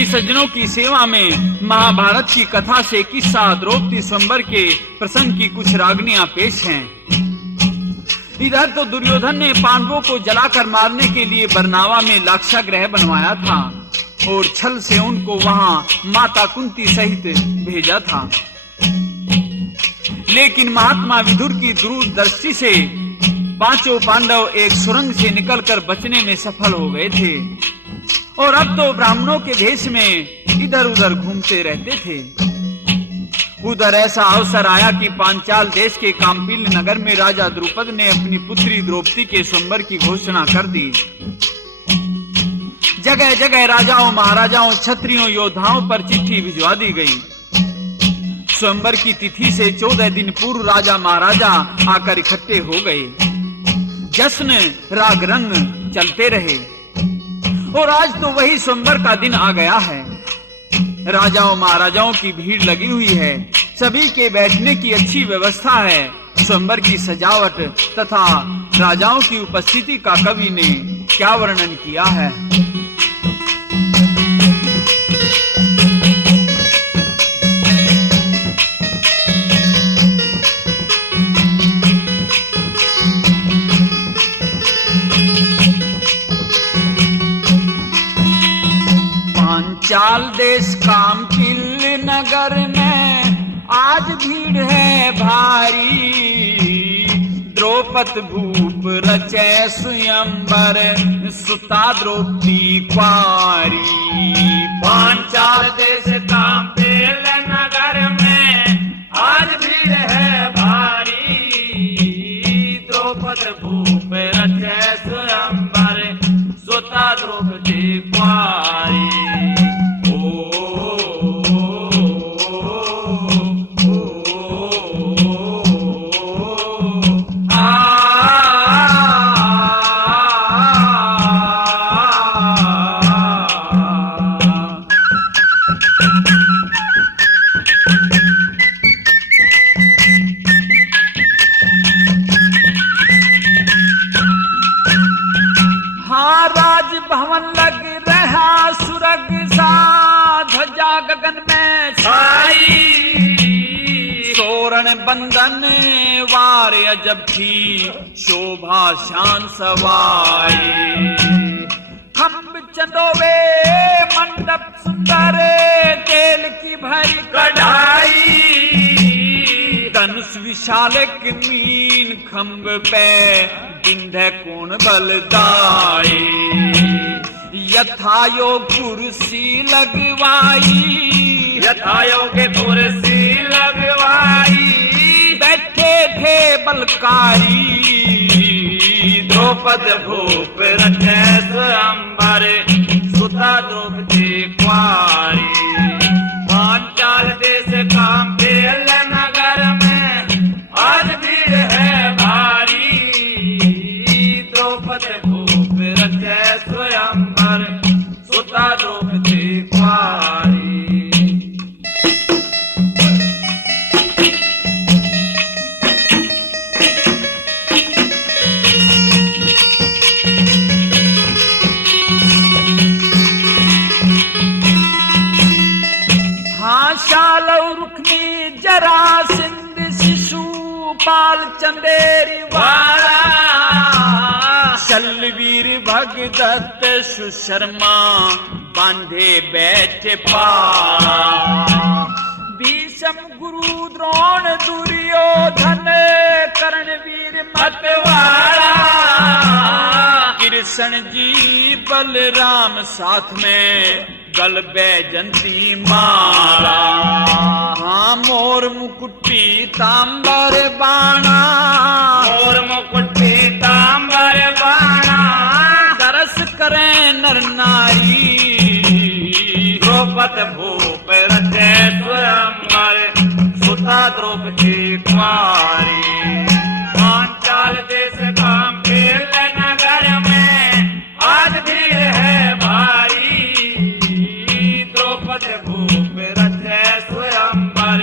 प्रेमी सज्जनों की सेवा में महाभारत की कथा से किस्सा द्रौपदी स्वयंवर के प्रसंग की कुछ रागनियां पेश हैं। इधर तो दुर्योधन ने पांडवों को जलाकर मारने के लिए बरनावा में लाक्षागृह बनवाया था और छल से उनको वहां माता कुंती सहित भेजा था। लेकिन महात्मा विदुर की दूरदृष्टि से पांचों पांडव एक सुरंग से निकलकर बचने में सफल हो गए थे और अब तो ब्राह्मणों के भेष में इधर उधर घूमते रहते थे। उधर ऐसा अवसर आया कि पांचाल देश के काम्पिल नगर में राजा द्रुपद ने अपनी पुत्री द्रौपदी के स्वयंवर की घोषणा कर दी। जगह जगह राजाओं, महाराजाओं, क्षत्रियों, योद्धाओं पर चिट्ठी भिजवा दी गई। स्वयंवर की तिथि से 14 दिन पूर्व राजा महाराजा आकर इकट्ठे हो गए। जश्न राग रंग चलते रहे और आज तो वही स्वयंवर का दिन आ गया है। राजाओं महाराजाओं की भीड़ लगी हुई है, सभी के बैठने की अच्छी व्यवस्था है। स्वयंवर की सजावट तथा राजाओं की उपस्थिति का कवि ने क्या वर्णन किया है। पांचाल देश काम्पिल नगर में आज भीड़ है भारी। द्रौपद भूप रचय स्वयंवर सुता द्रौपदी क्वारी। पांचाल देश काम्पिल नगर में आज भीड़ है भारी। द्रौपद भूप रचय स्वयंवर सुता द्रौपदी क्वारी। भवन लग रहा सुरग सा, ध्वजा गगन में छाई। तोरण बंधन वार अजब थी, शोभा शान सवाई। खम्भ चंदोवे मंडप सुंदर, तेल की भरी कढ़ाई। धनुष विशालक मीन खम्भ पे, बिंध्य कोण बलदाई। यथायोग कुर्सी लगवाई, यथायोग कुर्सी लगवाई। बैठे थे बलकारी। द्रौपद भूप रचय स्वयंवर सुता द्रौपदी क्वारी। पांचाल देश काम्पिल नगर में आज भीड़ है भारी। द्रौपद भूप रचय स्वयंवर सुता द्रौपदी क्वारी। शालव रुक्मी जरासिंध शिशुपाल चंदेरी वाला। शल्वीर भगदत्त सुशर्मा बांधे बैठे पाला। भीष्म गुरु द्रोण दुर्योधन कर्णवीर मतवाला। कृष्ण जी बलराम साथ में गल बैजंती माला। हाँ मोर मुकुट पीतांबर बाणा। मोर मुकुट पीतांबर बाणा। तरस करें नर नारी। द्रौपद भूप रचय स्वयंवर सुता द्रौपदी क्वारी। पांचाल देश काम्पिल नगर में आज भीड़ है भारी। द्रौपद भूप रचय स्वयंवर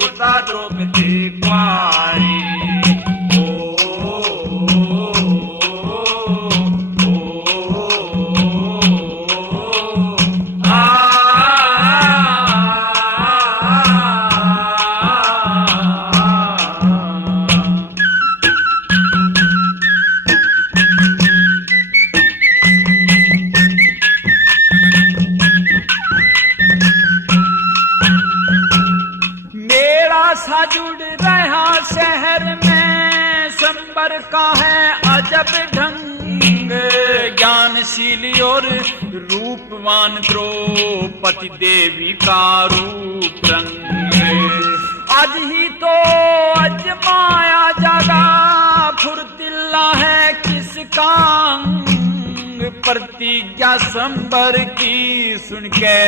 सुता द्रौपदी क्वारी। आ दानशील और रूपवान द्रौपदी देवी का रूप रंग। आज ही तो अजमाया जागा फुर्तिल्ला है किसका अंग। प्रतिज्ञा संबर की सुन के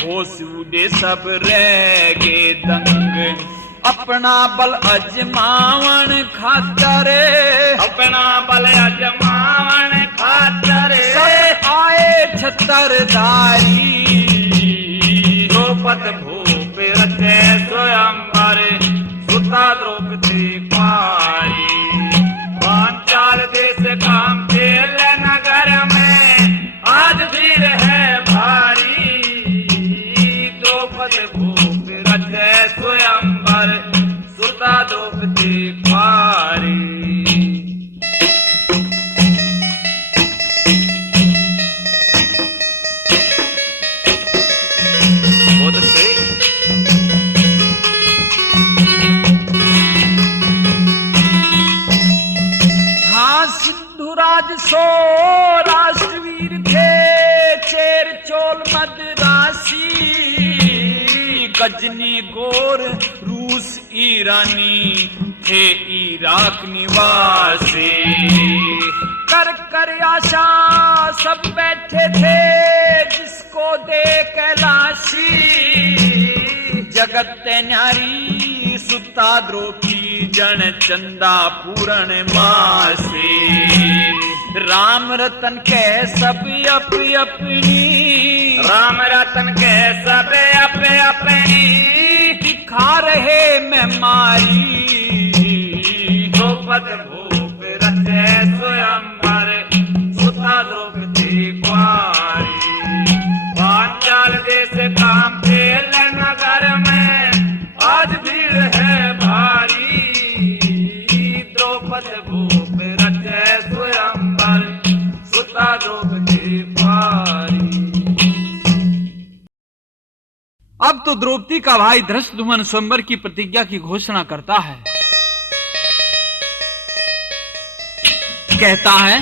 होश उड़े सब रह गए दंग। अपना बल अजमावन खातर, अपना बल अजमावन खातर सब आए छतरधारी। द्रौपद भूप रचे स्वयंवर सुता द्रौपदी कुमारी। पांचाल देश कामचेल नगर में आज भीड़ है भारी। द्रौपद भूप रचे स्वयंवर सुता द्रौपदी कुमारी। बहुत अच्छे। हाँ सिंधुराज सो राष्ट्रवीर थे चेर चोल मदरासी। गजनी गोर रूस ईरानी थे इराक निवासी। कर कर आशा सब बैठे थे जिसको दे कैलाशी। जगत न्यारी सुता द्रौपदी जन चंदा पूरण मासी। राम रतन के सब अपनी, राम रतन के सब अपनी दिखा रहे मैं मारी। द्रौपद भूप रचे स्वयंवर सुता द्रौपदी कुमारी। पांचाल देश कामचेल नगर में आज भीड़ है भारी। द्रौपद भूप रचे स्वयंवर सुता द्रौपदी कुमारी। अब तो द्रौपदी का भाई धृष्टद्युम्न स्वयंवर की प्रतिज्ञा की घोषणा करता है। कहता है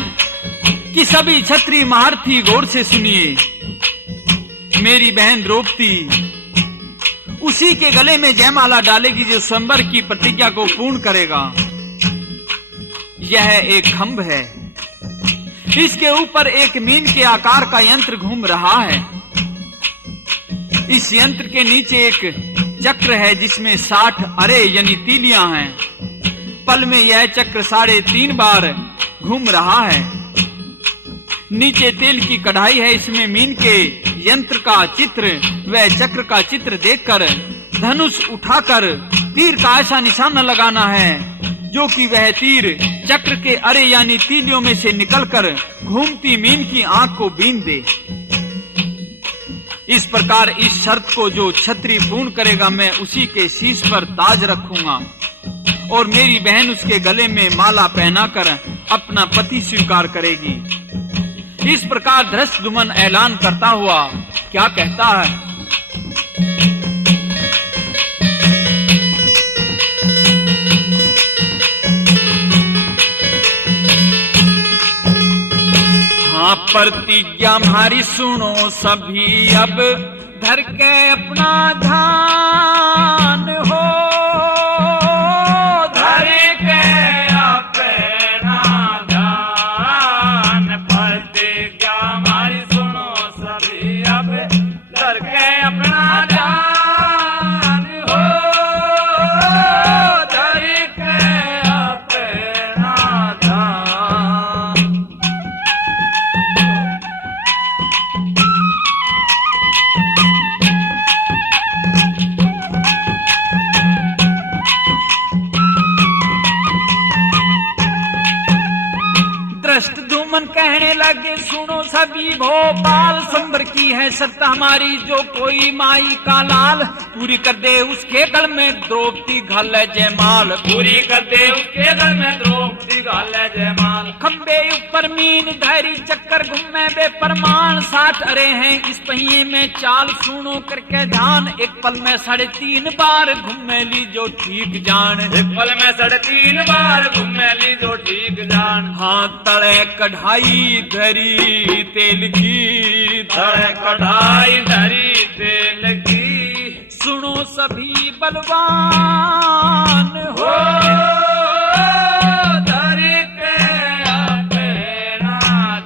कि सभी क्षत्रिय महारथी गौर से सुनिए। मेरी बहन द्रौपदी उसी के गले में जयमाला डालेगी जो स्वयंवर की प्रतिज्ञा को पूर्ण करेगा। यह एक खंभ है, इसके ऊपर एक मीन के आकार का यंत्र घूम रहा है। इस यंत्र के नीचे एक चक्र है जिसमें 60 अरे यानी तीलियां हैं। पल में यह चक्र 3.5 बार घूम रहा है। नीचे तेल की कढ़ाई है, इसमें मीन के यंत्र का चित्र व चक्र का चित्र देखकर धनुष उठाकर तीर का ऐसा निशाना लगाना है जो कि वह तीर चक्र के अरे यानी तीलियों में से निकलकर घूमती मीन की आंख को बीन दे। इस प्रकार इस शर्त को जो क्षत्रिय पूर्ण करेगा मैं उसी के शीश पर ताज रखूंगा और मेरी बहन उसके गले में माला पहनाकर अपना पति स्वीकार करेगी। इस प्रकार धृष्टद्युम्न ऐलान करता हुआ क्या कहता है? हाँ प्रतिज्ञा हमारी सुनो सभी अब धर के अपना ध्यान हो। धर के अपना ध्यान प्रतिज्ञा हमारी सुनो सभी अब धर के अपना ध्यान हो। धर के अपना ध्यान। धृष्टद्युम्न कहने लगे सुनो सभी भोपाल संबर की है सत्ता हमारी जो कोई माई का लाल पूरी कर दे उसके गल में द्रौपदी घाल जयमाल। पूरी कर दे उसके गल में द्रौपदी घाल जयमाल। खंबे ऊपर मीन धैरी चक्कर घूमे बेपरमान 60 अरे हैं इस पहिए में चाल सुनो करके ध्यान। एक पल में 3.5 बार घूमे ली जो ठीक जान। एक पल में 3.5 बार घूमे ली जो ठीक जान। हाँ तले कढ़ाई धरी तेल की, धड़ कढ़ाई धरी तेल की। सुनो सभी बलवान हो, धरी के अपना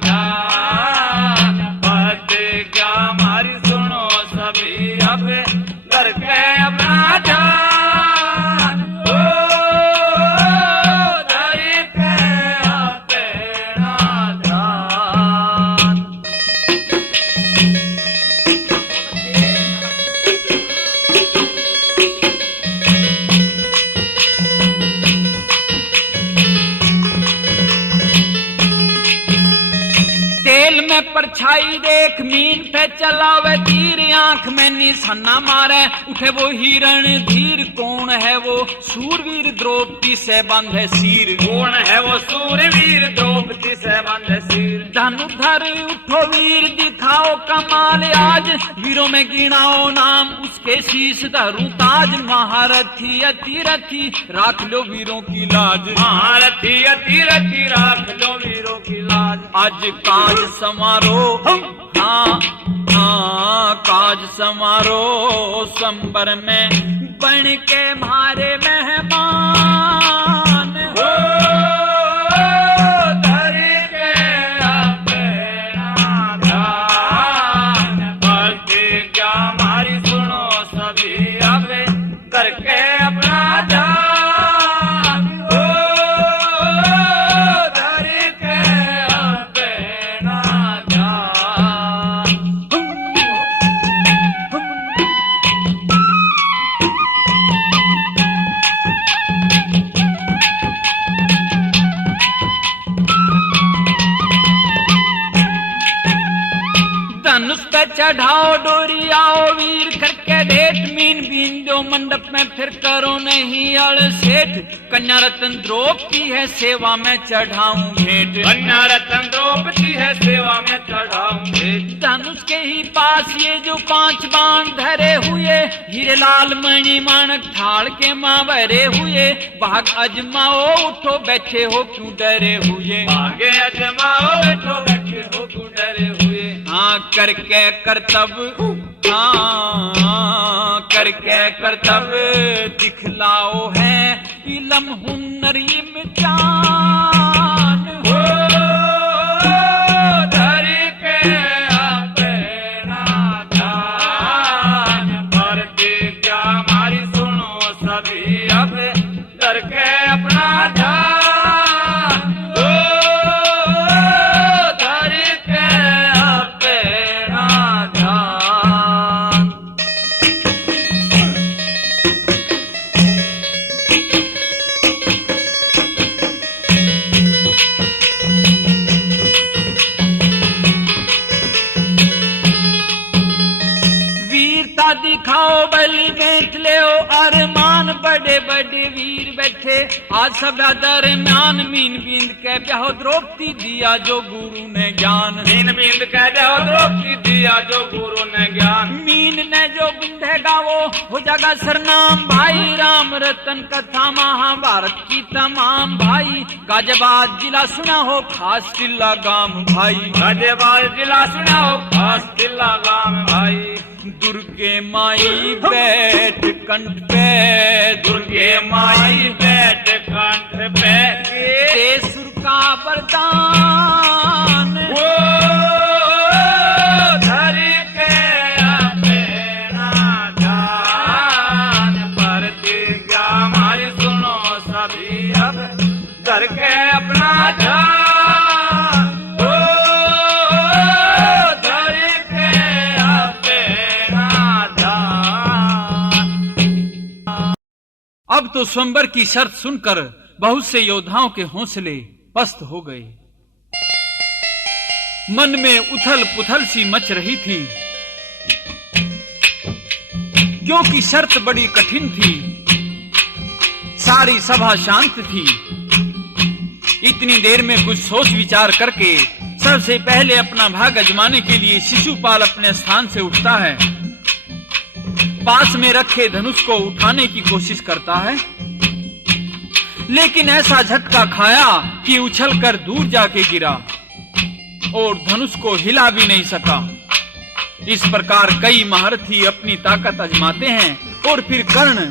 ध्यान, प्रतिज्ञा हमारी सुनो सभी अब करके अपना ध्यान। धरी के अपना ध्यान। तेल में परछाई देख मीन पे चलावे तीर, आंख में निशाना मारे उठे वो हिरण धीर। कौन है वो सूरवीर द्रौपदी से बांधे सिर, कौन है वो सूरवीर द्रौपदी से बांधे सिर। धनुधर उठो वीर दिखाओ कमाल आज, वीरों में गिनाओ नाम उसके शीश धरू ताज। महारथी अतिरथी राख लो वीरों की लाज, महारथी अतिरथी राख लो वीरों की लाज। आज काज समारो, हाँ हाँ काज समारो संबर में बन के मारे मेहमान हो। धरी के अपना ध्यान, प्रतिज्ञा हमारी सुनो सभी अब करके अपना ध्यान। धरी के अपना ध्यान। धनुष पे चढ़ाओ डोरी आओ वीर करके ढेठ। मीन बीन दो मंडप में फिर करो नहीं अड़ सेठ। कन्या रत्न द्रौपदी है सेवा में चढ़ाऊं भेंट, कन्या रत्न द्रौपदी है सेवा में चढ़ाऊं भेंट। धनुष के ही पास ये जो 5 बाण धरे हुए, हीरे लाल मणि माणक ढाल के माँ भरे हुए। भाग अजमाओ उठो बैठे हो क्यों डरे हुए, आगे अजमाओ बैठो बैठे हो क्यों डरे हुए। हाँ करके कर्तव्य, हाँ करके कर्तव्य दिखलाओ है इलम हुनर इम्तिहान हो। धरी के अपना ध्यान, प्रतिज्ञा हमारी सुनो सभी अब करके अपना ध्यान। धरी के अपना ध्यान। वीरता दिखाओ बलि बैठ ले ओ अरमान। बड़े बड़े वीर बैठे आज सब दरम्यान। मीन बींद के ब्याह द्रौपदी दिया जो गुरु ने ज्ञान, मीन बींद कह दो द्रौपदी दिया जो गुरु ने ज्ञान। मीन ने जो बिंधेगा वो हो जाएगा सरनाम भाई। राम रतन कथा महाभारत की तमाम भाई। गाजियाबाद जिला सुना हो खास टिल्ला गांव भाई, गाजियाबाद जिला सुना हो खास टिल्ला गांव भाई। दुर्गे माई बैठ कंठ पे, दुर्गे माई बैठ कंठ पे, ते सुर का वरदान वो धरी के अपना ध्यान। प्रतिज्ञा हमारी सुनो सभी अब करके अपना ध्यान। वो धरी के अपना ध्यान। अब तो स्वयंवर की शर्त सुनकर बहुत से योद्धाओं के हौसले पस्त हो गए। मन में उथल पुथल सी मच रही थी, क्योंकि शर्त बड़ी कठिन थी। सारी सभा शांत थी। इतनी देर में कुछ सोच विचार करके सबसे पहले अपना भाग अजमाने के लिए शिशुपाल अपने स्थान से उठता है। पास में रखे धनुष को उठाने की कोशिश करता है, लेकिन ऐसा झटका खाया कि उछलकर दूर जाके गिरा। और धनुष को हिला भी नहीं सका। इस प्रकार कई महारथी अपनी ताकत आजमाते हैं और फिर कर्ण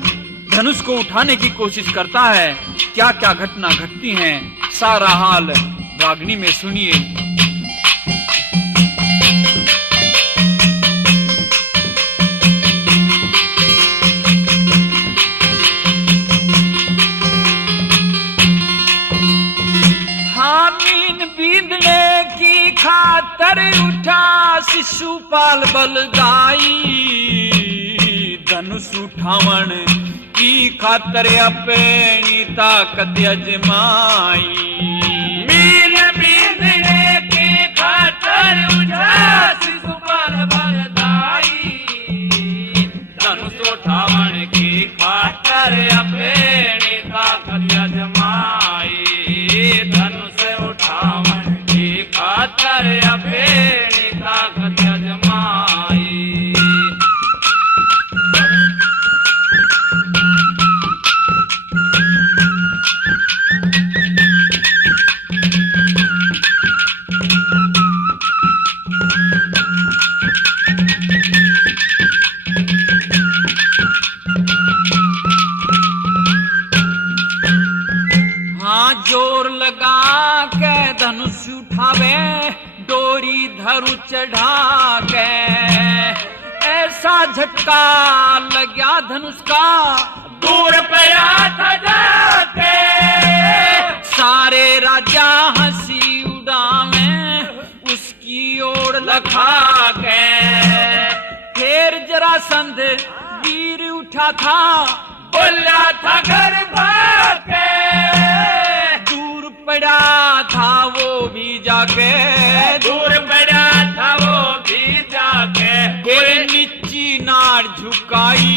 धनुष को उठाने की कोशिश करता है। क्या क्या घटना घटती हैं, सारा हाल रागनी में सुनिए। बींदने की खातर उठा शिशुपाल बलदाई, धनुष उठावन की खातर अपनी ताकत अजमाई। बींदने की खातर उठा शिशुपाल बलदाई, धनुष उठावन की खातर अपनी ताकत अजमाई। धनुष उठावन की खातर अपनी ताकत अजमाई। जोर लगा के धनुष उठावे, डोरी धरु चढ़ा के, ऐसा झटका लगा धनुष का दूर पड़ा था जाके। सारे राजा हंसी उड़ावे उसकी ओर लखा के। फिर जरासंध वीर उठा था, बोला था घर भागे। पड़ा था वो भी जाके, दूर पड़ा था वो भी जाके। फिर नीची नार झुकाई,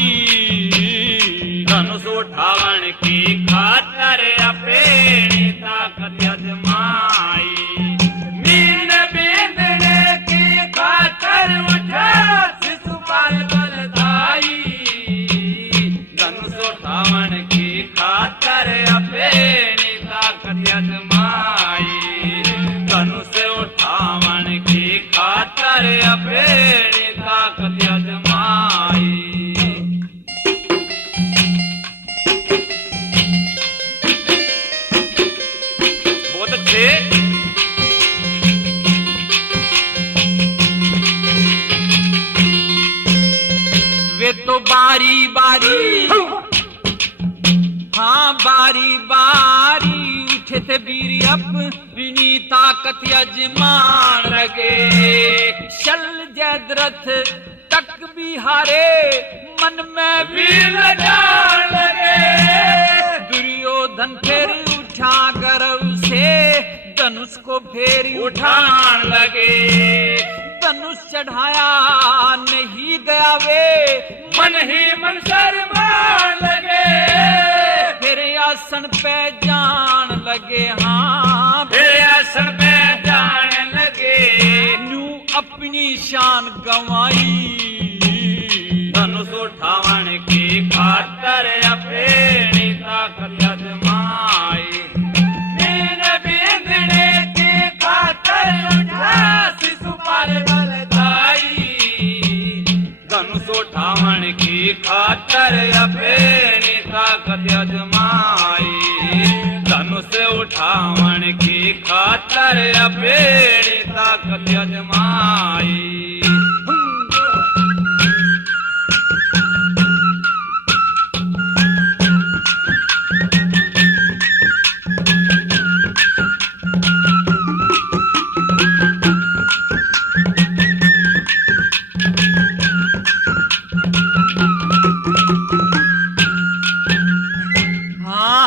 धनुष उठावन की खातर अपनी ताकत अजमाई। मीन बींदने की खातर उठा शिशुपाल बलदाई, धनुष उठावन की खातर अपनी ताकत अजमाई। धनुष उठावन की खातर अपनी ताकत अजमाई। बहुत अच्छे। वे तो बारी बारी, हाँ बारी बारी उठे थे वीर अपनी ताकत अजमान लगे। शल जयद्रथ तक भी हारे, मन में भी लगान लगे। दुर्योधन फिर उठा गर्व से, धनुष को फिर उठान लगे। धनुष चढ़ाया नहीं गया वे, मन ही मन शर्मान लगे। फिर आसन पे जान लगे, हाँ फिर आसन पे जान लगे। नू अपनी शान गंवाई, धनुष उठावन की खातर अपनी ताकत अजमाई। मीन बींदने की खातर उठा शिशुपाल बलदाई, धनुष उठावन की खातर अपनी ताकत अजमाई। धनुष उठावन की खातर अपनी ताकत अजमाई।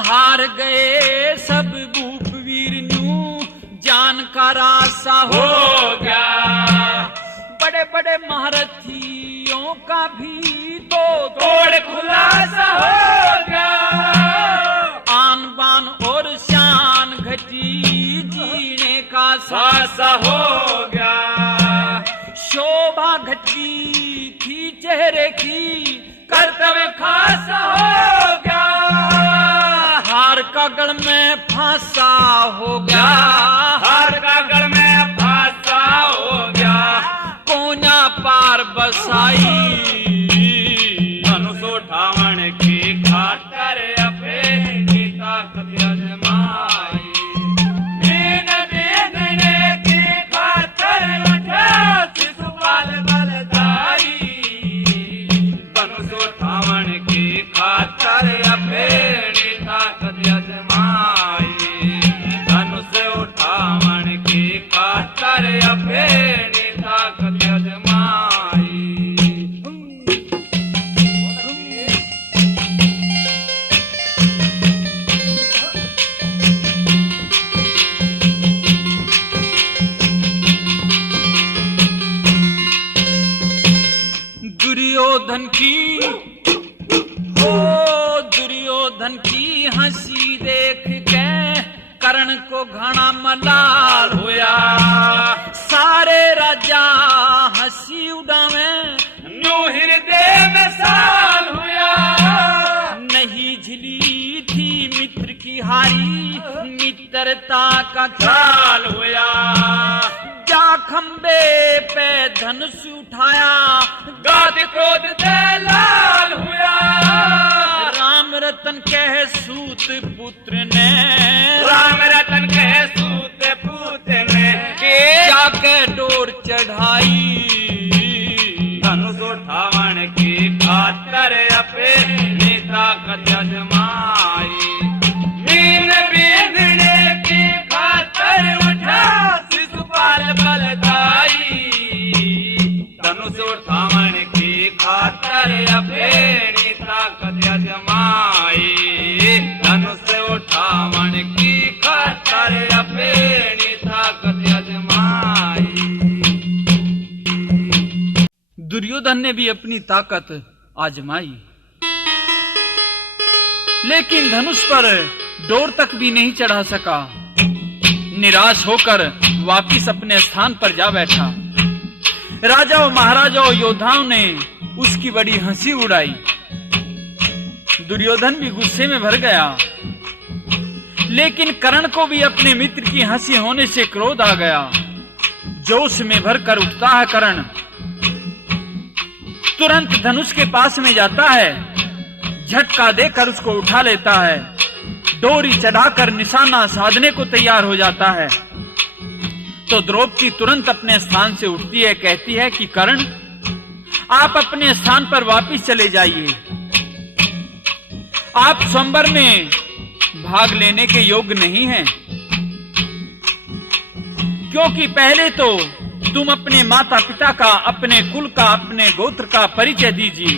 हार गए सब भूप वीर न्यू, जान का रासा हो गया। बड़े बड़े महारथियों का भी तो तोड़ खुलासा हो गया। आन बान और शान घटी, जीने का सासा हो गया। शोभा घटी थी चेहरे की, कर्तव्य खासा हो गया। हार का गढ़ में फांसा हो गया, हार का गढ़ में फांसा बसाई। धनुष उठावन की खातर अपनी ताकत आजमाई। मीन बेदने की खातर उठा शिशुपाल बलदाई। धनुष उठावन की खातर अपनी ताकत आजमाई। धनुष उठावन की खातर अपनी ताकत आजमाई। दुर्योधन की दुर्योधन की हंसी देख के कर्ण को घना मलाल होया। सारे राजा हंसी उड़ावे नो हृदय में साल होया। नहीं झिली थी मित्र की हारी मित्रता का ख्याल साल होया। जा खंबे पे धनुष उठाया गाद क्रोध दे लाल होया। राम रतन कह सूत पुत्र ने राम रतन के सूत पूत ने जाके डोर चढ़ाई। धनुष उठावन की खातर अपनी ताकत आजमाई। मीन बेदने की खातर उठा शिशुपाल बलदाई। धनुष उठावन की खातर अपनी ताकत आजमाई। धनुष उठावन की खातर अपनी ताकत आजमाई। दुर्योधन ने भी अपनी ताकत आजमाई, लेकिन धनुष पर डोर तक भी नहीं चढ़ा सका। निराश होकर वापिस अपने स्थान पर जा बैठा। राजाओं महाराजाओं योद्धाओं ने उसकी बड़ी हंसी उड़ाई। दुर्योधन भी गुस्से में भर गया, लेकिन कर्ण को भी अपने मित्र की हंसी होने से क्रोध आ गया। जोश में भरकर उठता है कर्ण, तुरंत धनुष के पास में जाता है, झटका देकर उसको उठा लेता है। डोरी चढ़ाकर निशाना साधने को तैयार हो जाता है तो द्रौपदी तुरंत अपने स्थान से उठती है, कहती है कि कर्ण आप अपने स्थान पर वापस चले जाइए। आप स्वयंवर में भाग लेने के योग्य नहीं हैं, क्योंकि पहले तो तुम अपने माता पिता का, अपने कुल का, अपने गोत्र का परिचय दीजिए,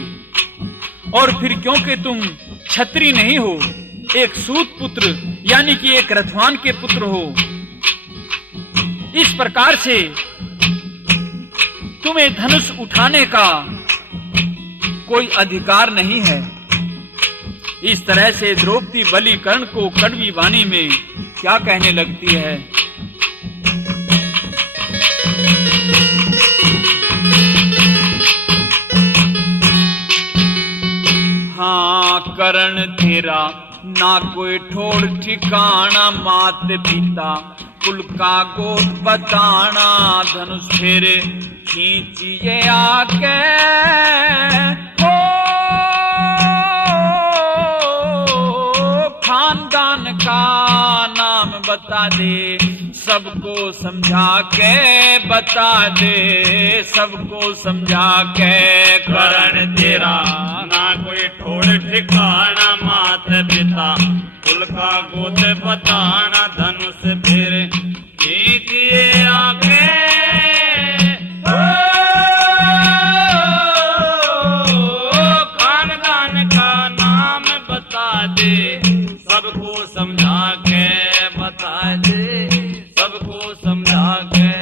और फिर क्योंकि तुम क्षत्रिय नहीं हो, एक सूत पुत्र यानी कि एक रथवान के पुत्र हो, इस प्रकार से तुम्हें धनुष उठाने का कोई अधिकार नहीं है। इस तरह से द्रौपदी बलि कर्ण को कड़वी वाणी में क्या कहने लगती है। हाँ कर्ण तेरा ना कोई ठोर ठिकाना, मात पिता कुल का गोद बताना, धनुष फेरे खींचिए आके ओ खानदान का नाम बता दे, सबको समझा के बता दे, सबको समझा के। कर्ण तेरा ना कोई ठोर ठिकाना, मात पिता कुल का गोद बताना, धनुष फिर खींचिए आगे खानदान का नाम बता दे, सबको समझा के बता दे, सबको समझा के।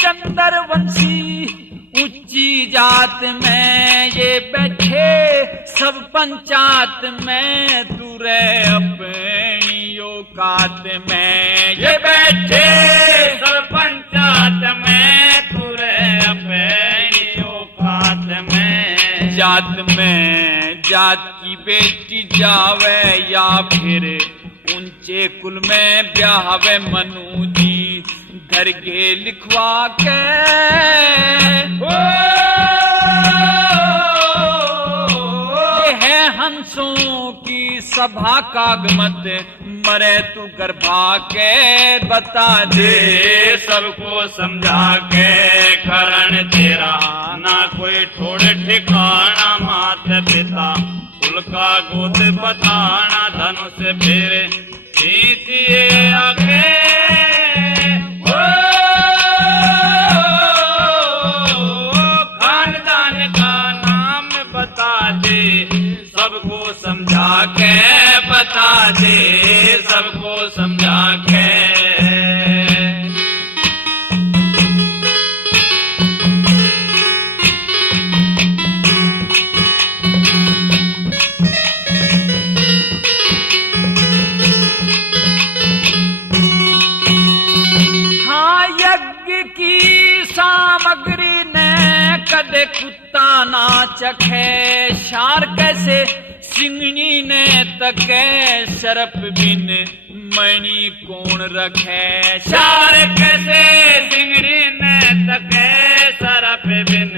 चंद्रवंशी ऊंची जात में ये बैठे, सब पंचायत में तू रे अपनी औकात में। ये बैठे सब पंचायत में तू रे अपनी औकात में। जात की बेटी जावे या फिर ऊंचे कुल में ब्याहवे मनु जी घर के लिखवा के। ये है हंसों की सभा कागमत मरे तू गर्भा के बता दे। सबको समझा के करण तेरा ना कोई ठोड़ ठिकाना। माता पिता कुल का गोद बताना धनुष फेरे खींचिए आगे। खानदान का नाम बता दे सबको समझा के बता दे सबको समझा के। सामग्री ने कदे कुत्ता ना चखे शार कैसे सिंगनी ने तके शरप बिन मणि कौन रखे। शार कैसे सिंगनी ने तके शरप बिन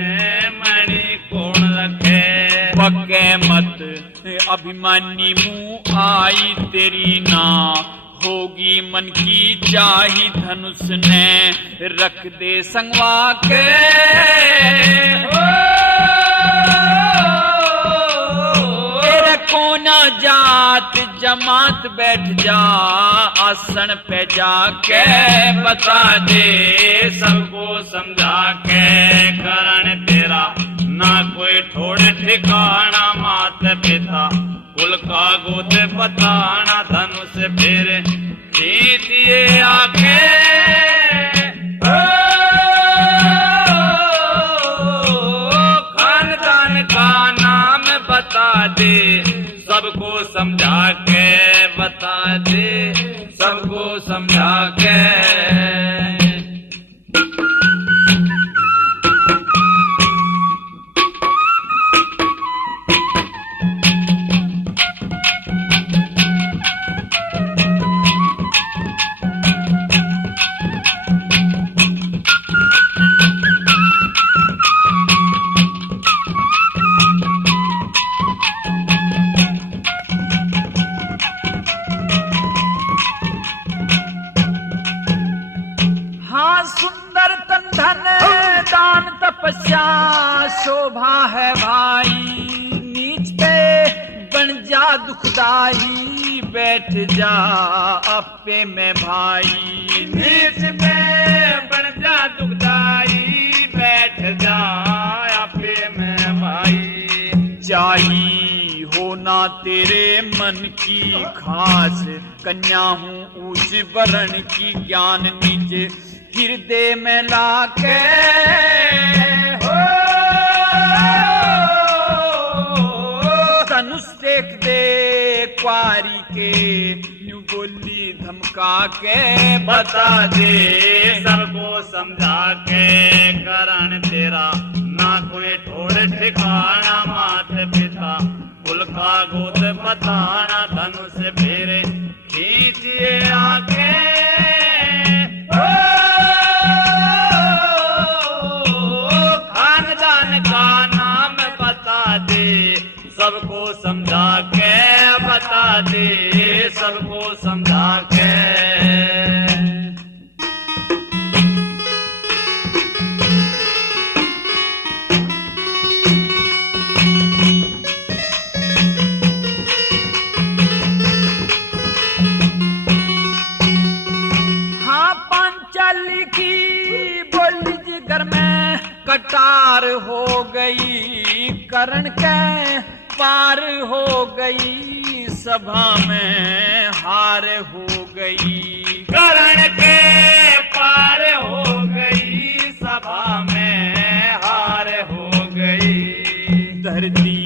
मणि कौन रखे। पक्के मत अभिमानी मुंह आई तेरी ना होगी मन की चाही धनुष ने रख दे संगवा के। तेरे कोना जात जमात बैठ जा आसन पे जाके बता दे सबको समझा के करण तेरा ना कोई ठोड़ ठिकाना। माता पिता कुल का गोद बताना धनुष फेरे खींचिए आगे। खानदान का नाम बता दे सबको समझा के बता दे सबको समझा के। सुंदर तन धन दान तपस्या शोभा है भाई। नीच पे बन जा दुखदाई बैठ जा अपे में भाई। नीच पे बन जा दुखदाई बैठ जा अपे में भाई। चाही होना तेरे मन की खास कन्या हूँ ऊंच वरण की ज्ञान नीचे हृदय में लाके। धनुष देख दे क्वारी के न्यू बोली धमका के बता दे सबको समझा के करण तेरा ना कोई ठोड़ ठिकाना। माता पिता कुल का गोद बताना धनुष फेरे खींचिए आगे। खानदान का नाम बता दे सबको समझा के बता दे सबको समझा के। कटार हो गई करण के पार हो गई सभा में हार हो गई। करण के पार हो गई सभा में हार हो गई। धरती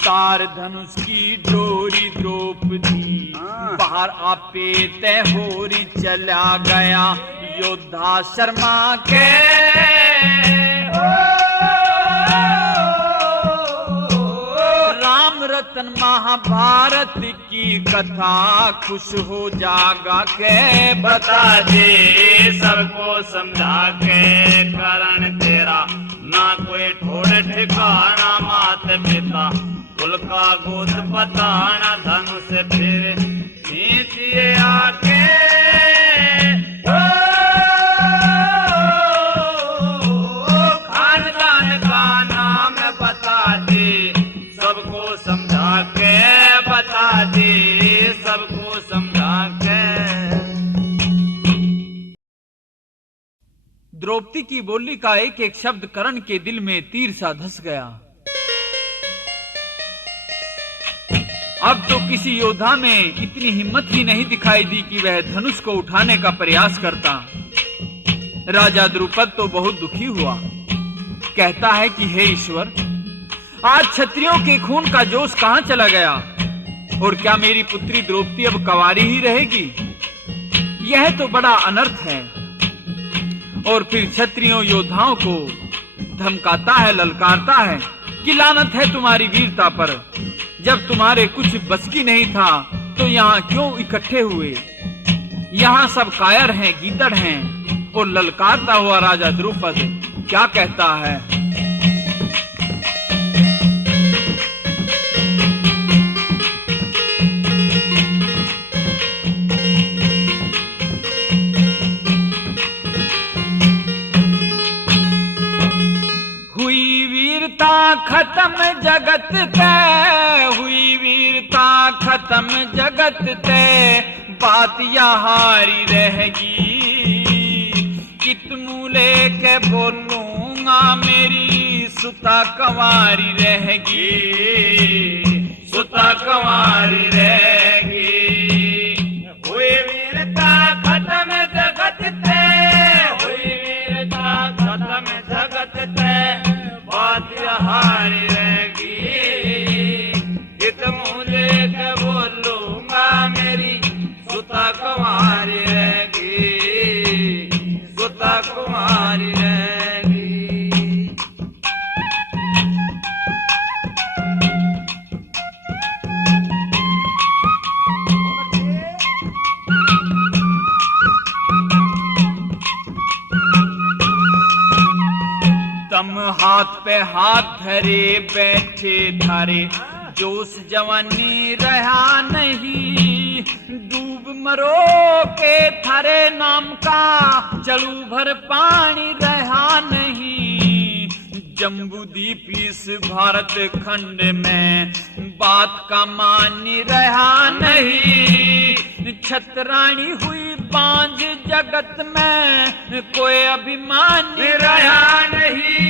तार धनुष की डोरी द्रौपदी बाहर आपे तय होरी चला गया योद्धा शर्मा के राम रतन महाभारत की कथा खुश हो जागा के बता दे सबको समझा के कारण तेरा ना कोई ठोड़ ठिकाना मात पिता कुल का गोद पता ना धनुष फिर खींचिए आके खानदान का नाम बता दे सबको समझा के बता दे सबको समझा के। द्रौपदी की बोली का एक एक शब्द कर्ण के दिल में तीर सा धस गया। अब तो किसी योद्धा में इतनी हिम्मत ही नहीं दिखाई दी कि वह धनुष को उठाने का प्रयास करता। राजा द्रुपद तो बहुत दुखी हुआ, कहता है कि हे ईश्वर, आज क्षत्रियों के खून का जोश कहां चला गया और क्या मेरी पुत्री द्रौपदी अब कंवारी ही रहेगी? यह तो बड़ा अनर्थ है। और फिर क्षत्रियों योद्धाओं को धमकाता है, ललकारता है कि लानत है तुम्हारी वीरता पर। जब तुम्हारे कुछ बस की नहीं था तो यहाँ क्यों इकट्ठे हुए? यहाँ सब कायर हैं, गीदड़ हैं। और ललकारता हुआ राजा द्रुपद क्या कहता है? खत्म जगत तय हुई वीरता खत्म जगत तय बात यहारी रहेगी कित मूले के बोलूंगा मेरी सुता कंवारी रहेगी सुता कंवारी रहेगी। हुई वीरता खत्म जगत तय हुई वीरता खत्म जगत तय बात हारी रहेगी कित मूले के बोलूंगा मेरी सुता कुमारी रहेगी सुता कुमारी रहेगी। तम हाथ पे हाथ धरे बैठे थारे जोश जवानी रहा नहीं डूब मरो के थारे नाम का चलू भर पानी रहा नहीं। जम्बूद्वीप इस भारत खंड में बात का मानी रहा नहीं छतरानी हुई बांझ जगत में कोई अभिमान रहा नहीं।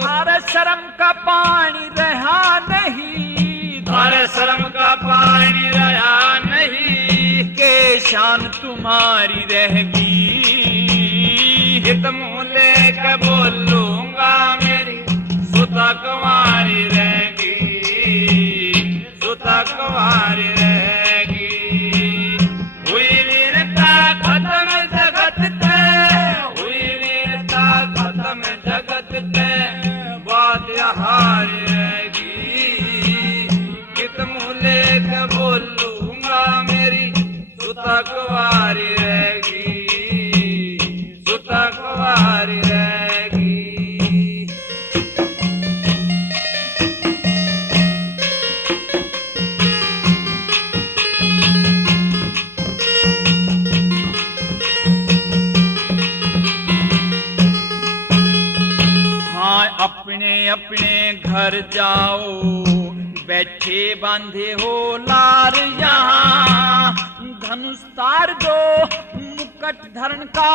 धार शर्म का पानी रहा नहीं धार शर्म का पानी रहा नहीं के शान तुम्हारी रहेगी हित मूले के बोलूंगा मेरी सुता कुमारी रहेगी सुता कुमारी रहेगी। हुई वीरता खत्म जगत तय हुई वीरता खत्म जगत तय बात हारी रहेगी कित मूले के बोलूंगा मेरी सुता कुमारी रहेगी सुता कुमारी रहेगी। अपने अपने घर जाओ बैठे बांधे हो लार यहाँ धनुष तार दो मुकुट धरण का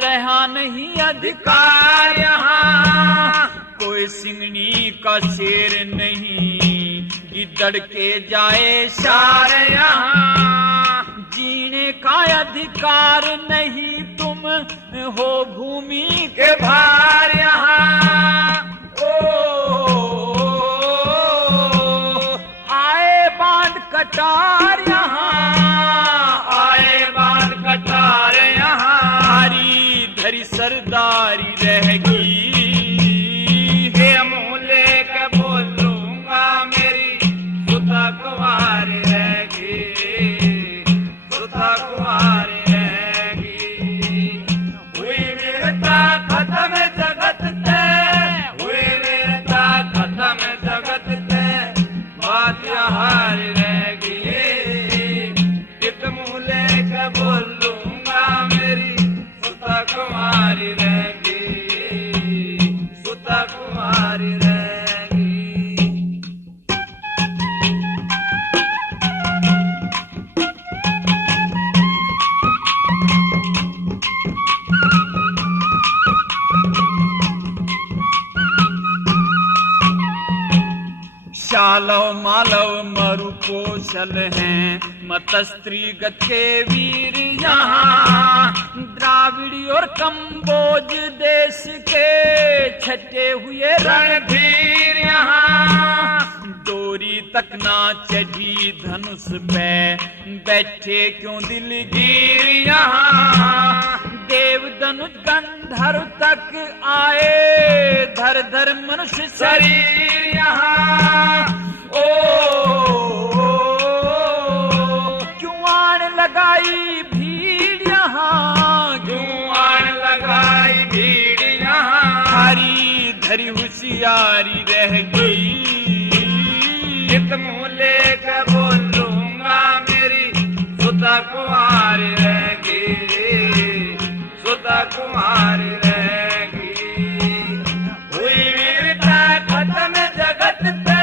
रहा नहीं अधिकार यहाँ कोई सिंगनी का शेर नहीं गिद्दड़ के जाए शार यहाँ जीने का अधिकार नहीं, तुम हो भूमि के भार यहाँ। आए बांध कटार यहाँ, आए बांध कटार यहाँ। हरी धरी सरदारी रहेगी, हे मुँह लेके बोलूंगा मेरी सुता कुंवारी रहेगी, सुता कुंवारी रहेगी। हुई वीरता खत्म जगत से, हुई वीरता खत्म जगत से, बात हारी रहेगी। कित मुँह लेके बोलूंगा मेरी सुता कुंवारी रहेगी, सुता कुंवारी रहेगी। शालव मालव मरु कौशल हैं, मतस्त्री गत के वीर यहाँ। द्राविड़ी और कंबोज देश के छटे हुए रणधीर यहाँ। डोरी तक ना चढ़ी धनुष पे, बैठे क्यों दिलगीर यहाँ। देव धनुष गंधर्व तक आए, धर धर मनुष्य शरीर यहाँ। क्यों आन लगाई भीड़ यहाँ, क्यों आन लगाई भीड़ यहाँ। हरी धरी होशियारी रहेगी, कित मुँह लेकर बोलूंगा मेरी सुता कुंवारी रहेगी, सुता कुंवारी रहेगी। हुई वीरता खत्म जगत से,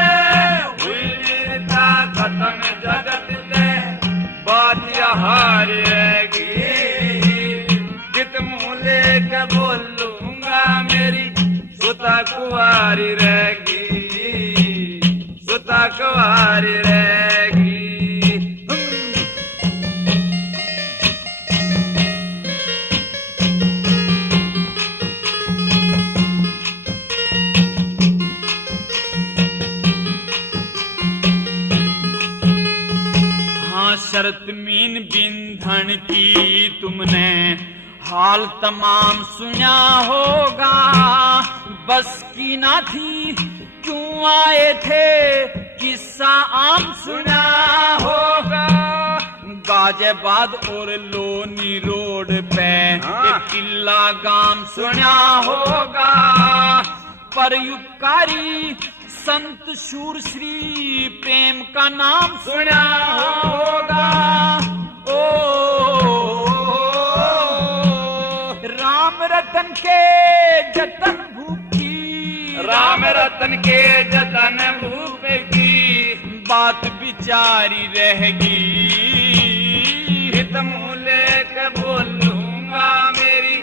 हुई वीरता खत्म जगत से, बात हारी रहेगी। कित मुँह लेकर बोलूंगा मेरी सुता कुंवारी रहेगी, सुता कुंवारी रहेगी। हाँ शरत मीन बिंधन की तुमने हाल तमाम सुना होगा। बस की ना थी क्यों आए थे, किस्सा आम सुना होगा। गाजियाबाद और लोनी रोड पे एक किला गांव सुना होगा। परयुपकारी संत शूर श्री प्रेम का नाम सुना होगा। राम रतन के जतन भूखी, राम रतन के जतन भूप की, बात बिचारी रहेगी। हित मुँह लेकर बोलूंगा मेरी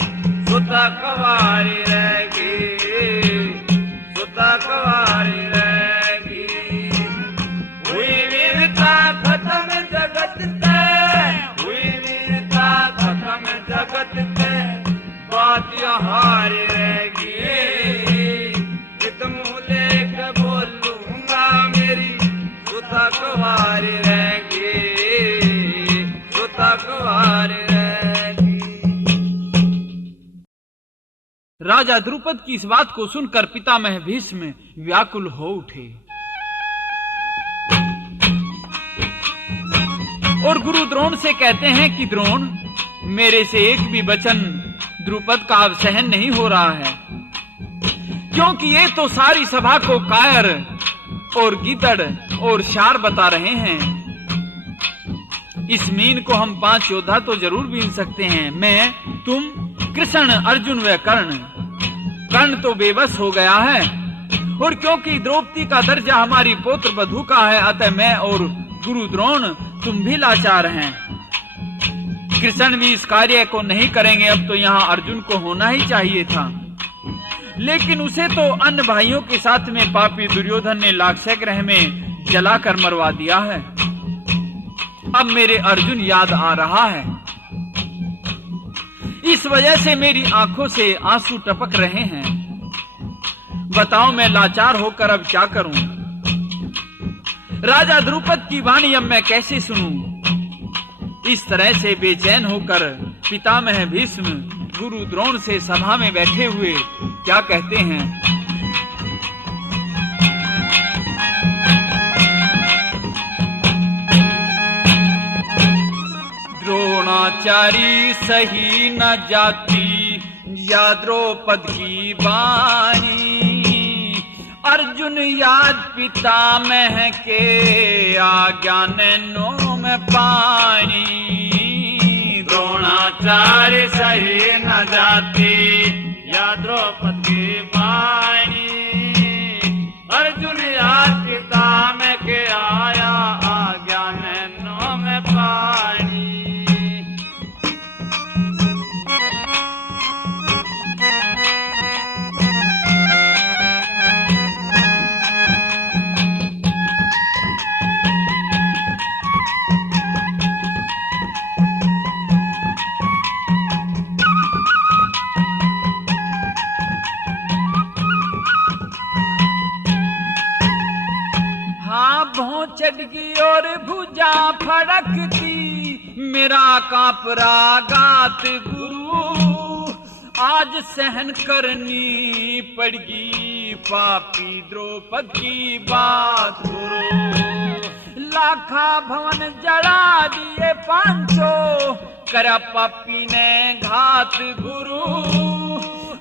सुता कुंवारी रहेगी, सुता कुंवारी रहेगी। हुई वीरता खत्म जगत से, हुई वीरता खत्म जगत से, बात हारी रहेगी। कित मुँह लेकर बोलूंगा मेरी सुता कुंवारी रहेगी, सुता कुंवारी रहेगी। राजा द्रुपद की इस बात को सुनकर पितामह भीष्म व्याकुल हो उठे और गुरु द्रोण से कहते हैं कि द्रोण, मेरे से एक भी वचन द्रुपद का अब सहन नहीं हो रहा है, क्योंकि ये तो सारी सभा को कायर और गीदड़ और शार बता रहे हैं। इस मीन को हम 5 योद्धा तो जरूर बीन सकते हैं, मैं, तुम, कृष्ण, अर्जुन व कर्ण। कर्ण तो बेबस हो गया है, और क्योंकि द्रौपदी का दर्जा हमारी पौत्र बधू का है, अतः मैं और गुरु द्रोण तुम भी लाचार हैं। कृष्ण भी इस कार्य को नहीं करेंगे, अब तो यहाँ अर्जुन को होना ही चाहिए था, लेकिन उसे तो अन्य भाइयों के साथ में पापी दुर्योधन ने लाक्षय ग्रह में जलाकर मरवा दिया है। अब मेरे अर्जुन याद आ रहा है। इस वजह से मेरी आंखों से आंसू टपक रहे हैं। बताओ मैं लाचार होकर अब क्या करूं? राजा द्रुपद की वाणी अब मैं कैसे सुनूं? इस तरह से बेचैन होकर पितामह भीष्म गुरु द्रोण से सभा में बैठे हुए क्या कहते हैं? द्रोणाचारी सही न जाती या द्रौपद की बाणी, अर्जुन याद पितामह के आज्ञा नैनों में पानी। द्रोणाचार्य सही न जाती या द्रौपद की बाणी, अर्जुन याद पितामह के आया आज्ञा नैनों में पानी। चढ़गी और भुजा फड़कती, मेरा कांपरा गात गुरु, आज सहन करनी पड़गी पापी द्रौपद की बात गुरु। लाखा भवन जड़ा दिए पांचों, करा पापी ने घात गुरु।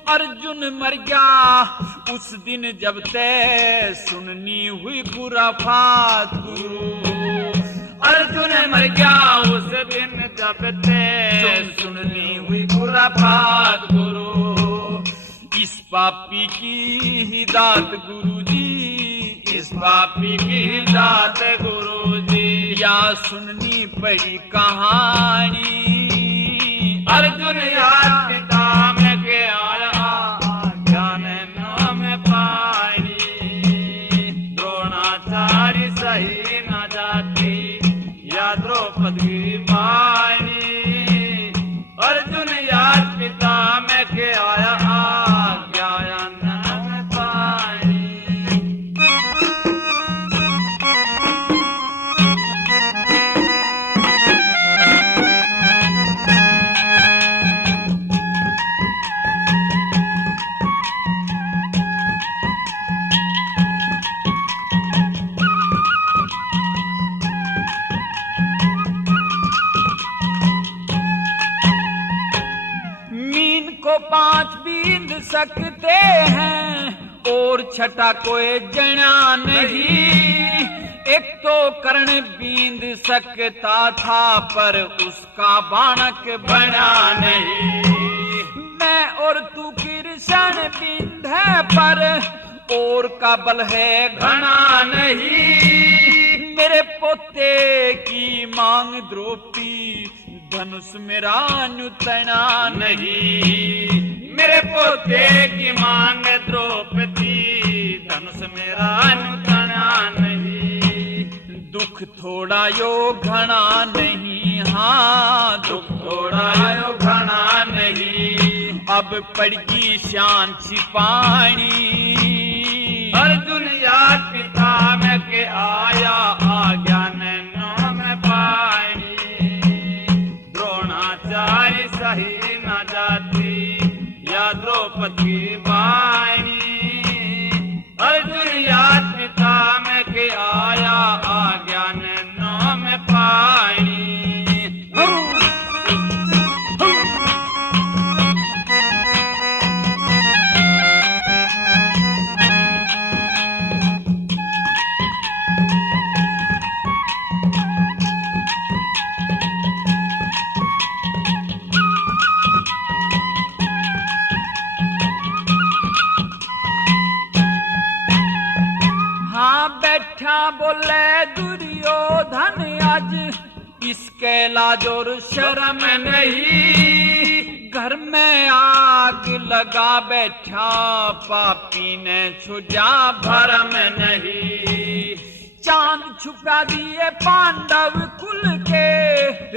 अर्जुन मर गया उस दिन जब तय सुननी हुई खुराफात गुरु। अर्जुन मर गया उस दिन जब तय सुननी हुई खुराफात गुरु। इस पापी की ही दात गुरु जी, इस पापी की दात गुरु जी, या सुननी पड़ी कहानी। अर्जुन याद पितामह के आया ज्ञान नाम पानी। द्रोणाचार्य सही न जाती या द्रौपद की बाणी, अर्जुन याद पितामह के आया ज्ञान नाम पानी। को 5 बींद सकते हैं और छठा कोई जना नहीं। एक तो कर्ण बींद सकता था पर उसका बाणक बना नहीं। मैं और तू कृष्ण बींद है पर और का बल है घना नहीं। मेरे पोते की मांग द्रौपदी धनुष मेरा नुतना नहीं। मेरे पोते की मांग द्रौपदी धनुष मेरा नुतना नहीं। दुख थोड़ा यो घना नहीं, हाँ दुख थोड़ा यो घना नहीं। अब पड़गी शान छिपानी। अर्जुन याद पितामह के आया आज्ञा नैनों में पानी। द्रोणाचार्य सही न जाती या द्रौपद की बाणी, अर्जुन याद पितामह के आया आज्ञा नैनों में पानी। बैठा बोले दुर्योधन आज इसके लाज और शर्म नहीं। घर में आग लगा बैठा पापी ने छुजा भरम नहीं। चांद छुपा दिए पांडव कुल के,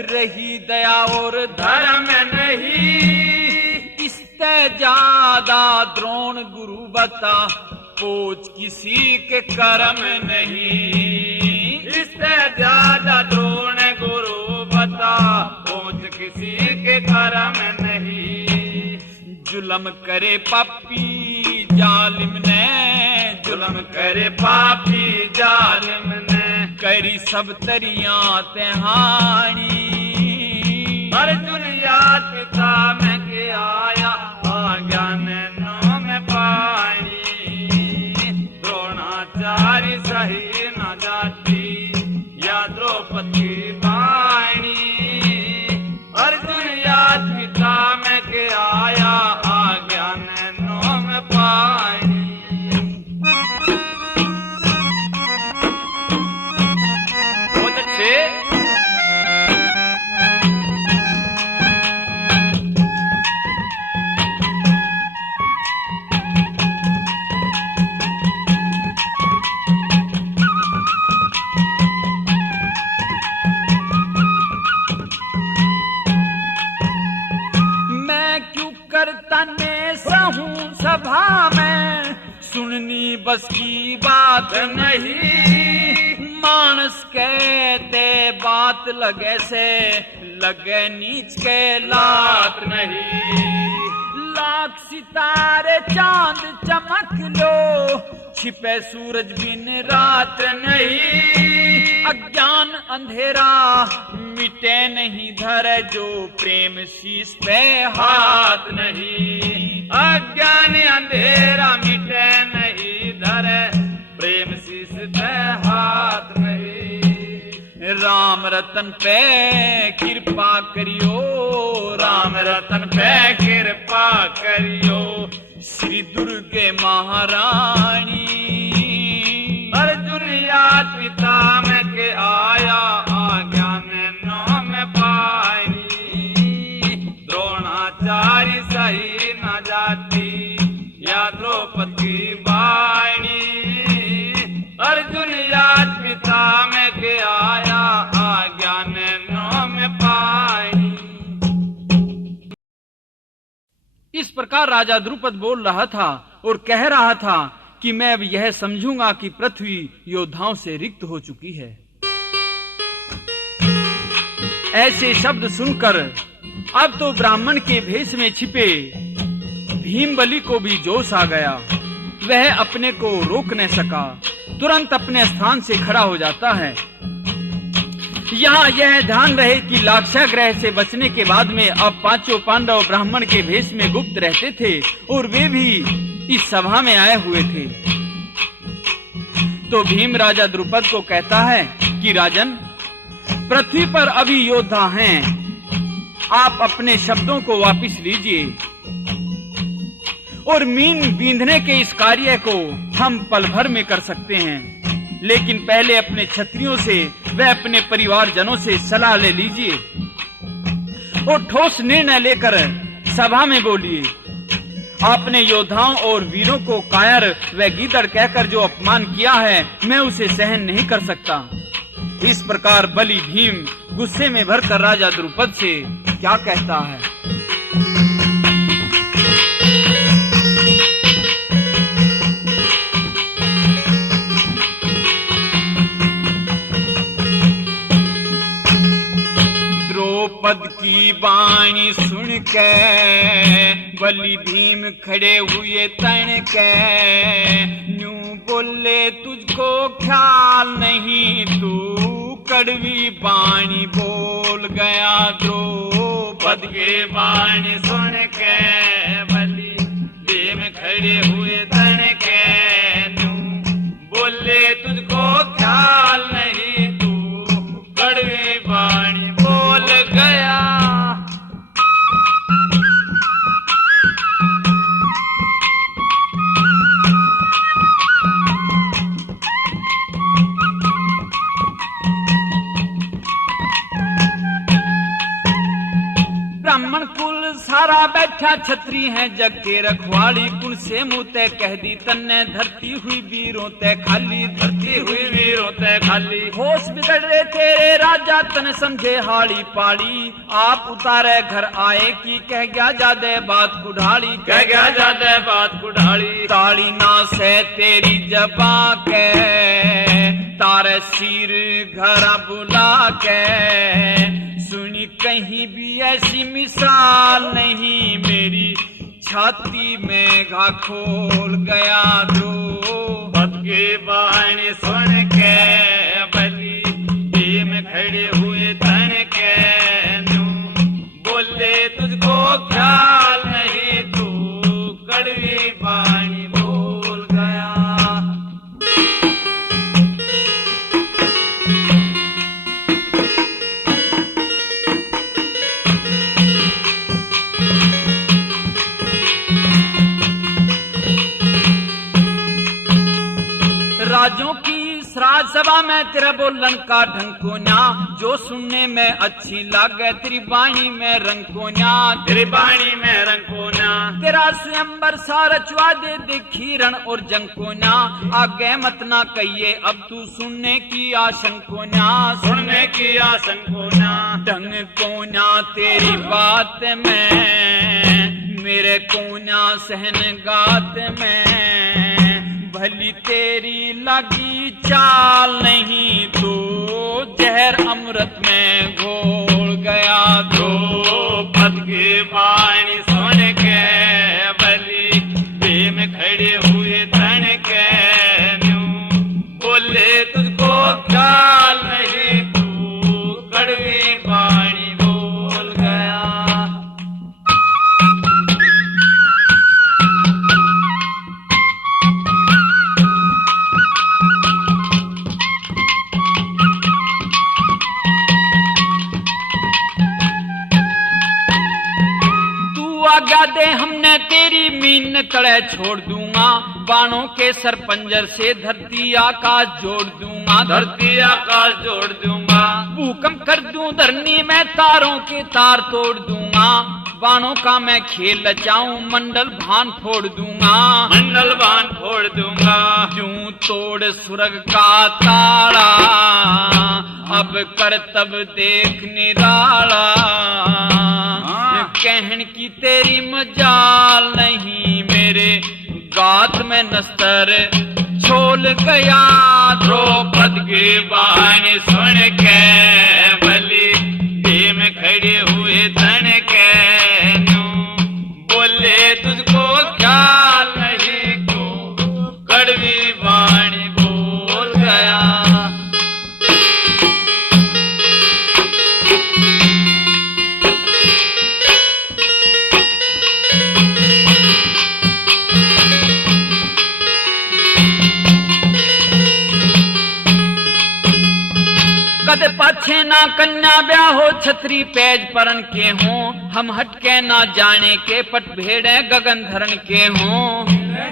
रही दया और धर्म नहीं। इससे ज्यादा द्रोण गुरु बता, पोच किसी के कर्म नहीं। इससे ज्यादा द्रोण गुरु बता, पोच किसी के कर्म नहीं। जुलम करे पापी जालिम ने, जुलम करे पापी जालिम ने, करी सब तरियां तेहानी। अर्जुन याद पिता में के आया, आज्ञा नैनों में पानी। द्रोणाचार्य सही न जाती, या द्रौपदी बाणी। अर्जुन याद पिता में के आया, आज्ञा नैनों में पानी। बहुत अच्छे। मैं क्यों करता ने सहूं सभा में, सुननी बस की बात नहीं। मानस कहते बात लगे से, लगे नीच के लात नहीं। लाख सितारे चांद चमक लो, छिपे सूरज बिन रात नहीं। अज्ञान अंधेरा मिटे नहीं धरे, जो प्रेम शीश पे हाथ नहीं। अज्ञान अंधेरा मिटे नहीं धरे, प्रेम शीश पे हाथ नहीं। राम रतन पे कृपा करियो, राम रतन पे कृपा करियो। श्री दुर्गे महारानी। अर्जुन याद पिता में के आया, आज्ञा नैनों में पानी। द्रोणाचार्य सही न जाती, या द्रौपदी बाणी। अर्जुन याद पिता में के आया, आज्ञा नैनों में पानी। इस प्रकार राजा द्रुपद बोल रहा था और कह रहा था कि मैं अब यह समझूंगा कि पृथ्वी योद्धाओं से रिक्त हो चुकी है। ऐसे शब्द सुनकर अब तो ब्राह्मण के भेष में छिपे भीमबली को भी जोश आ गया। वह अपने को रोक न सका, तुरंत अपने स्थान से खड़ा हो जाता है। यहाँ यह ध्यान रहे कि लाक्षागृह से बचने के बाद में अब पांचों पांडव ब्राह्मण के भेष में गुप्त रहते थे और वे भी इस सभा में आए हुए थे। तो भीम राजा द्रुपद को कहता है कि राजन, पृथ्वी पर अभी योद्धा हैं, आप अपने शब्दों को वापस लीजिए और मीन बींधने के इस कार्य को हम पल भर में कर सकते हैं। लेकिन पहले अपने क्षत्रियों से व अपने परिवारजनों से सलाह ले लीजिए और ठोस निर्णय लेकर सभा में बोलिए। आपने योद्धाओं और वीरों को कायर व गीदड़ कहकर जो अपमान किया है, मैं उसे सहन नहीं कर सकता। इस प्रकार बलि भीम गुस्से में भरकर राजा द्रुपद से क्या कहता है। द्रौपद की वाणी सुन के बलि भीम खड़े हुए तन के, यूं बोले तुझको ख्याल नहीं, तू कड़वी वाणी बोल गया। द्रौपद की वाणी सुन के बलि भीम खड़े हुए तन के, यूं बोले तुझको ख्याल नहीं, तू कड़वी वाणी बोल गया। ब्राह्मण कुल सारा बैठा, छत्री है जग के रखवाली, कुल खून से मुंह तय कह दी तन्ने धरती हुई वीरों तय खाली धरती हुई वीरों ते खाली होश बिगड़ रहे तेरे राजा तन समझे हाड़ी पाड़ी आप उतारे घर आए की कह गया जादे बात कुढ़ाड़ी कह गया जाते बात कुढ़ाड़ी ताड़ी ना से तेरी जबा के तारे सिर घर बुला के सुनी कहीं भी ऐसी मिसाल नहीं मेरी छाती में घा खोल गया पद की वाणी सुन के बली भीम खड़े हुए तन के नू बोले तुझको ख्याल नहीं तू कड़वी वाणी बोल गया राजों की श्राद्ध सभा में तेरा बोलन का ढंग को न्या जो सुनने में अच्छी लागे तेरी वाणी में रंग को न्या तेरी वाणी में रंग को ना तेरा स्वयंवर सारा चुआ दे देखी रण और जंग को न्या आगे मत ना कहिए अब तू सुनने की आशंक को न्या सुनने की आशंक को ना ढंग को न्या तेरी बात में मेरे को न्या सहन गात में भली तेरी लगी चाल नहीं तो जहर अमृत में घोल गया तो पद की वाणी सुन के बली भीम खड़े हुए तन के नू बोले तुझको ख्याल नहीं तू कड़वी वाणी बोल गया आज्ञा दे हमने तेरी मीन तड़े छोड़ दूंगा बाणों के सरपंजर से धरती आकाश जोड़ दूंगा धरती आकाश जोड़ दूंगा भूकंप कर दूं धरनी में तारों के तार तोड़ दूंगा बाणों का मैं खेल रचाऊं मंडल भान फोड़ दूंगा मंडल बाण फोड़ दूंगा यूं तोड़ सुरग का ताड़ा अब कर तब देख निराला कहन की तेरी मजाल नहीं मेरे गात में नस्तर छोल गया द्रौपद की वाणी सुन के बली भीम खड़े हुए तन के नू बोले तुझको ख्याल नहीं तू कड़वी वाणी बोल गया कद पाछे ना कन्या ब्याह हो छतरी पेज परन के हों हम हटके ना जाने के पट भेड़े गगन धरण के हों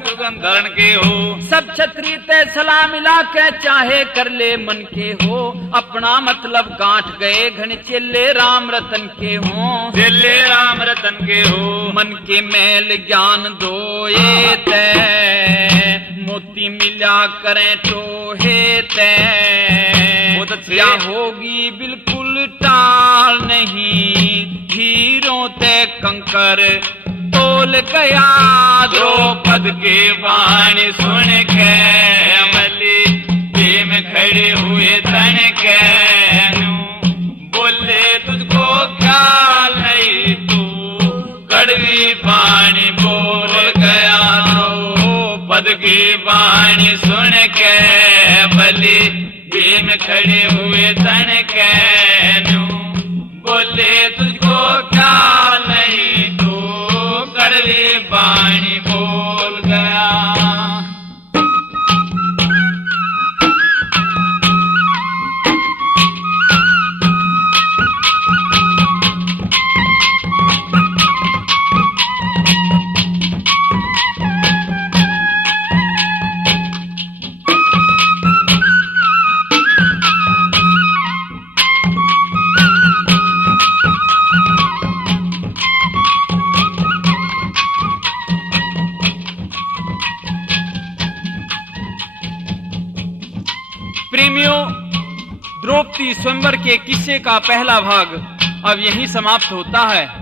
गगन धरण के हो सब छतरी ते सलाह मिला के चाहे कर ले मन के हो अपना मतलब गांठ गए घन चेले राम रतन के हों दिल्ली राम रतन के हो मन के मैल ज्ञान दोए ते मोती मिला करें टोहे ते क्या होगी बिल्कुल टाल नहीं हीरों ते कंकर तोल गया द्रौपद की वाणी सुन के अमली भीम खड़े हुए तन के नू बोले तुझको ख्याल नहीं तू कड़वी वाणी बोल गया द्रौपद की वाणी सुन के बली भीम खड़े हुए तन के नू बोले तुझको ख्याल नहीं तू कड़वी वाणी बोल गया प्रेमियों, द्रौपदी स्वयंवर के किस्से का पहला भाग अब यहीं समाप्त होता है।